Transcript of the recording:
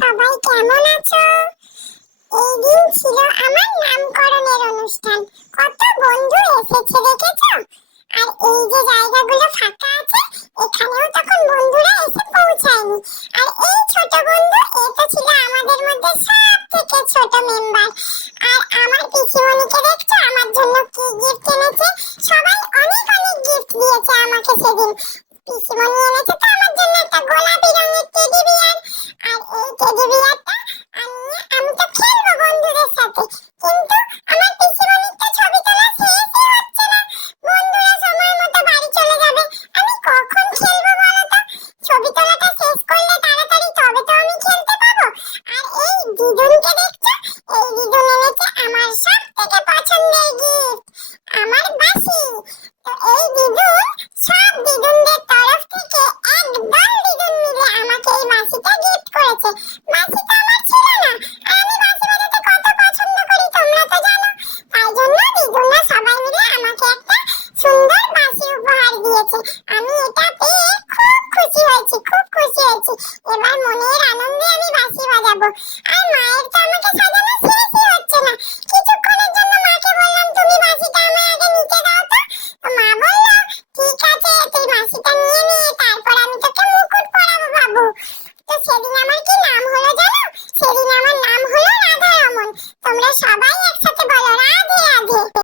সবাই কেমন আছো? এই দিন ছিল আমার নামকরণের অনুষ্ঠান। কত বন্ধু এসেছে দেখেছ? আর এই যে জায়গাগুলো ফাঁকা আছে, এখানেও তখন বন্ধুরা এসে পৌঁছায়নি। আর এই ছোট বন্ধু এটা ছিল আমাদের মধ্যে সব থেকে ছোট মেম্বার আর আমার পিসিমণিকে দেখছ? আমার জন্য কি গিফট এনেছে? সবাই অনেক অনেক গিফট দিয়েছে আমাকে সেদিন। পিসিমণি এনেছে তো আমার জন্য একটা গোলাপি রঙের দিদুনকে দেখছ? এই দিদুন এনেছে আমার সব থেকে পছন্দের গিফট আমার বাসি। তো এই দিদুন সব দিদুনদের তরফ থেকে একদল দিদুন মিলে আমাকে এই বাসিটা গিফট করেছে। বাসিটা আমার ছিল না আমি বাসি বাজাতে কত পছন্দ করি তোমরা তো জানো। তাই জন্য দিদুনরা সবাই মিলে আমাকে একটা সুন্দর বাসি উপহার দিয়েছে। আমি এটা পেয়ে খুব খুশি হয়েছি, খুব খুশি হয়েছি। এবার মনের আনন্দে আমি বাসি বাজাবো। আর মায়ের Sợ 意